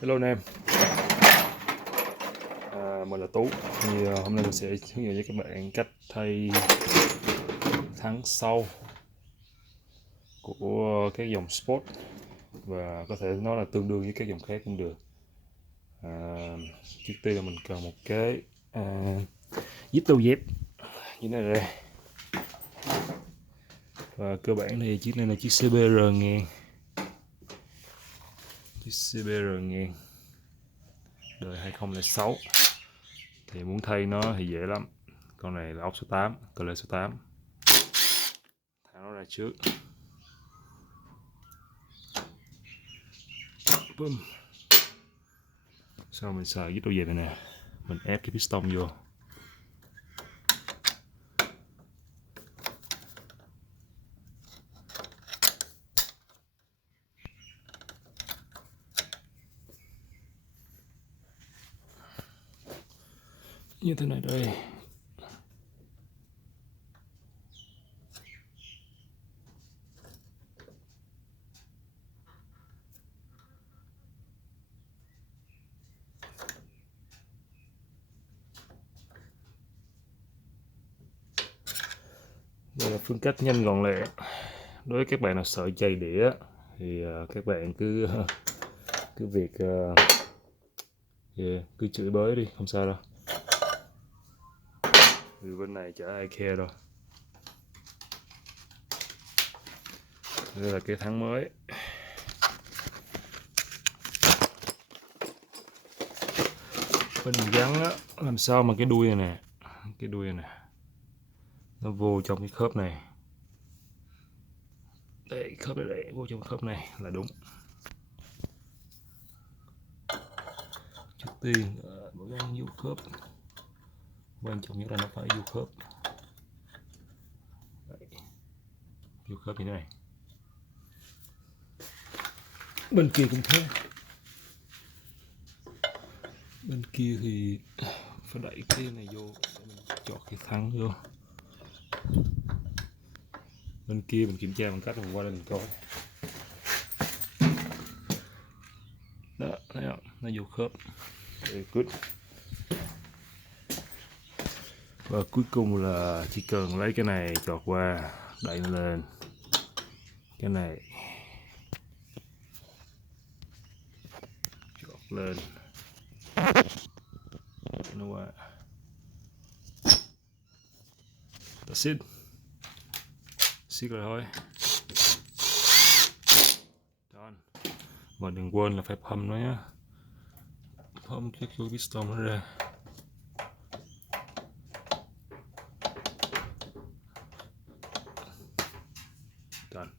Hello anh em, mình là Tú. Thì hôm nay mình sẽ hướng dẫn cho các bạn cách thay thắng sau của các dòng Sport, và có thể nói là tương đương với các dòng khác cũng được. Trước tiên là mình cần một cái zip đầu dép như này đây, và cơ bản thì chiếc này là chiếc cbr1000, đời 2006. Thì muốn thay nó thì dễ lắm. Con này là ốc số 8, cờ lê số 8. Tháo nó ra trước. Boom. Sau mình xài cái đôi dẹp này nè, mình ép cái piston vô. Như thế này đây. Đây là phương cách nhanh gọn lẹ. Đối với các bạn nào sợ chày đĩa thì các bạn cứ việc cứ chửi bới đi, không sao đâu. Vì bên này chả ai care đâu. Đây là cái thắng mới. Bên gắn á, làm sao mà cái đuôi này nè, nó vô trong cái khớp này. Đây, khớp này đây, vô trong khớp này là đúng. Trước tiên mỗi gắn vô khớp, quan trọng nhất là nó phải vô khớp. Đấy. Vô khớp như thế này. Bên kia cũng thế. Bên kia thì phải đẩy cái này vô để mình chọt cái thắng vô. Bên kia mình kiểm tra bằng cách mình qua đây mình coi. Đó, thấy không? Nó vô khớp. Good. Và cuối cùng là chỉ cần lấy cái này chọt qua, đẩy nó lên. Cái này chọt lên, nó qua. That's it. Xiết rồi thôi. Done. Và đừng quên là phải pump nó nhé. Pump cái piston nó ra. Done.